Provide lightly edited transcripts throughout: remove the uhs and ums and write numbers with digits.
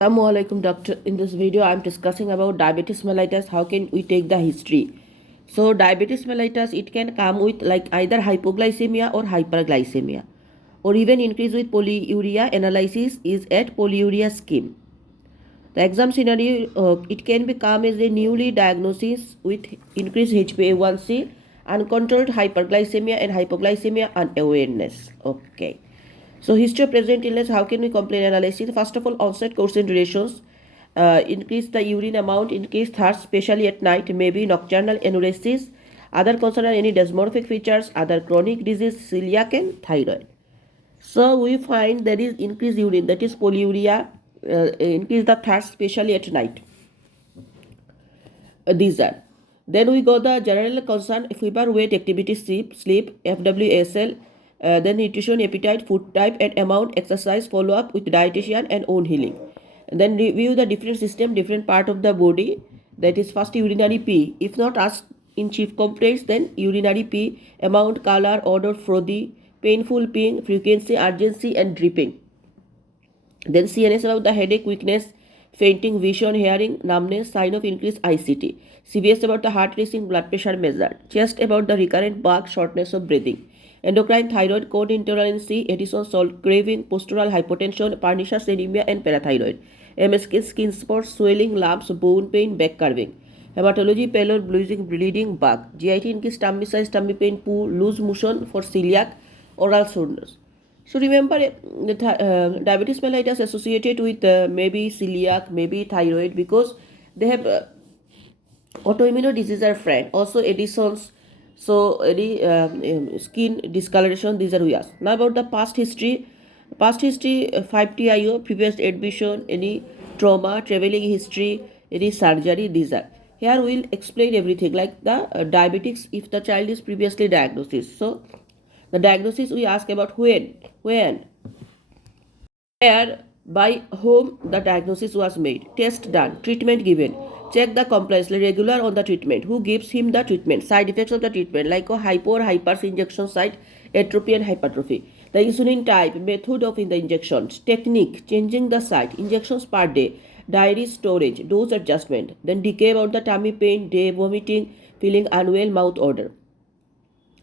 Assalamualaikum doctor. In this video I am discussing about diabetes mellitus. How can we take the history? So diabetes mellitus, it can come with like either hypoglycemia or hyperglycemia, or even increase with polyuria. Analysis is at polyuria scheme. The exam scenario, it can become as a newly diagnosis with increased HbA1c, uncontrolled hyperglycemia and hypoglycemia unawareness. Okay. So history of present illness, how can we complain analysis? First of all, onset, course and durations. Increase the urine amount, increase thirst, especially at night, maybe nocturnal enuresis. Other concern are any dysmorphic features, other chronic disease, celiac and thyroid. So we find there is increased urine, that is polyuria, increase the thirst, especially at night. These are. Then we got the general concern, fever, weight, activity, sleep, FWSL, then nutrition, appetite, food type and amount, exercise, follow up with dietitian and own healing. And then review the different system, different part of the body. That is first urinary pee. If not asked in chief complaints, then urinary pee, amount, color, odor, frothy, painful peeing, frequency, urgency and dripping. Then CNS about the headache, weakness, fainting, vision, hearing, numbness, sign of increased ICT. CVS about the heart racing, blood pressure measured. Chest about the recurrent bark, shortness of breathing. Endocrine, thyroid, cold intolerance, Edison, salt craving, postural hypotension, pernicious anemia and parathyroid. MSK, skin spots, swelling, lumps, bone pain, back curving. Hematology, pallor, bruising, bleeding, bug. GIT increased tummy size, tummy pain, poo, loose motion for celiac, oral soreness. So remember, diabetes mellitus associated with maybe celiac, maybe thyroid, because they have autoimmune disease are friend. Also Edison's, so any skin discoloration, these are we ask. Now about the past history. 5 TIO, previous admission, any trauma, traveling history, any surgery, these are. Here we'll explain everything like the diabetics if the child is previously diagnosed. So the diagnosis we ask about when, where, by whom the diagnosis was made, test done, treatment given, check the compliance, regular on the treatment, who gives him the treatment, side effects of the treatment like a hypo or hypers injection site, atrophy and hypertrophy, the insulin type, method of in the injections, technique, changing the site, injections per day, diary storage, dose adjustment, then decay about the tummy pain, day vomiting, feeling unwell, mouth odor.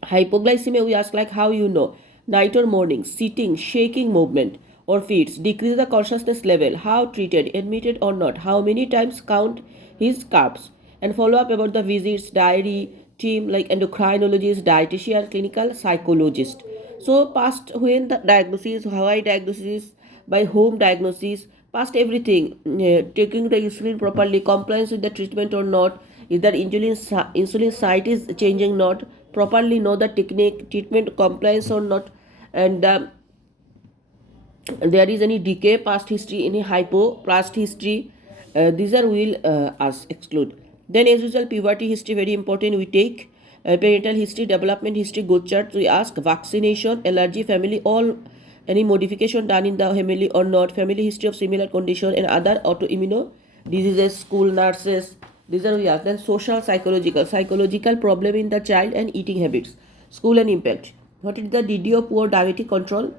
Hypoglycemia, we ask like how you know, night or morning, sitting, shaking movement or fits, decrease the consciousness level, how treated, admitted or not, how many times count his carbs, and follow up about the visits, diary, team like endocrinologist, dietitian, clinical psychologist. So past when the diagnosis, how I diagnosis, by whom diagnosis, past everything, taking the insulin properly, compliance with the treatment or not, either insulin site is changing not, properly know the technique, treatment compliance or not, and there is any decay, past history, any hypo, past history, these are will us exclude. Then as usual puberty history very important we take, parental history, development history, good chart we ask, vaccination, allergy, family, all any modification done in the family or not, family history of similar condition and other autoimmune diseases, school nurses, these are we ask. Then social, psychological problem in the child and eating habits, school and impact. What is the DDO, poor diabetic control?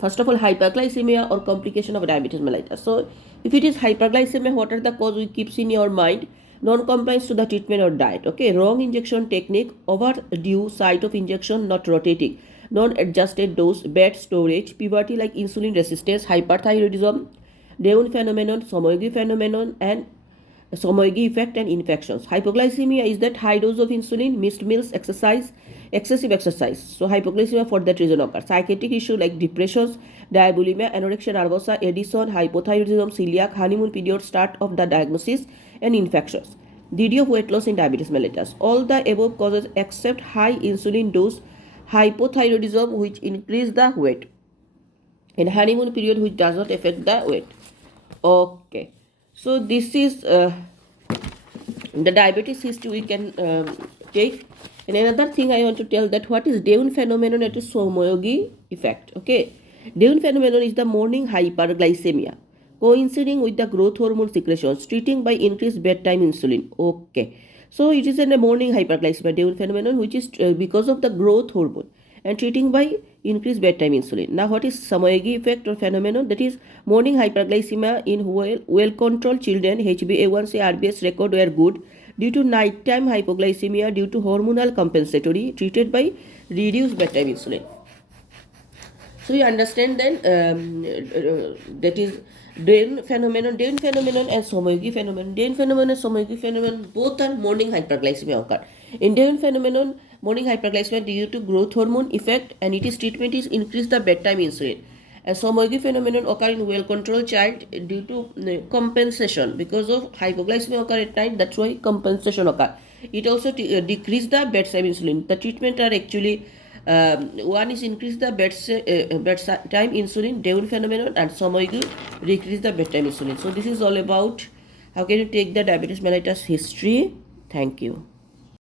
First of all, hyperglycemia or complication of diabetes mellitus. So if it is hyperglycemia, what are the cause we keeps in your mind? Non-compliance to the treatment or diet. Okay, wrong injection technique, overdue site of injection not rotating, non-adjusted dose, bad storage, puberty like insulin resistance, hyperthyroidism, Down phenomenon, Somogy phenomenon, and Somogy effect and infections. Hypoglycemia is that high dose of insulin, missed meals, exercise, excessive exercise. So hypoglycemia for that reason occurs. Psychiatric issue like depressions, diabulimia, anorexia nervosa, Edison, hypothyroidism, celiac, honeymoon period, start of the diagnosis, and infections. DD of weight loss in diabetes mellitus. All the above causes except high insulin dose, hypothyroidism which increase the weight, and honeymoon period which does not affect the weight. Okay, so this is the diabetes history we can take. And another thing I want to tell that what is Down phenomenon, it is Somogy effect. Okay, Down phenomenon is the morning hyperglycemia coinciding with the growth hormone secretions, treating by increased bedtime insulin. Okay, so it is in the morning hyperglycemia, Down phenomenon, which is because of the growth hormone, and treating by increase bedtime insulin. Now, what is Samoyagi effect or phenomenon? That is morning hyperglycemia in well-controlled children. HbA1c, RBS record were good. Due to nighttime hypoglycemia due to hormonal compensatory treated by reduced bedtime insulin. So you understand then that is Dane phenomenon and Samoyagi phenomenon. Dane phenomenon and Samoyagi phenomenon both are morning hyperglycemia occur. In Dane phenomenon, morning hyperglycemia due to growth hormone effect, and its treatment is increase the bedtime insulin. And Samoyagi phenomenon occur in well-controlled child due to compensation because of hypoglycemia occur at night. That's why compensation occur. It also decrease the bedtime insulin. The treatment are actually one is increase the bedtime insulin, Down phenomenon, and Samoyagi decrease the bedtime insulin. So this is all about how can you take the diabetes mellitus history. Thank you.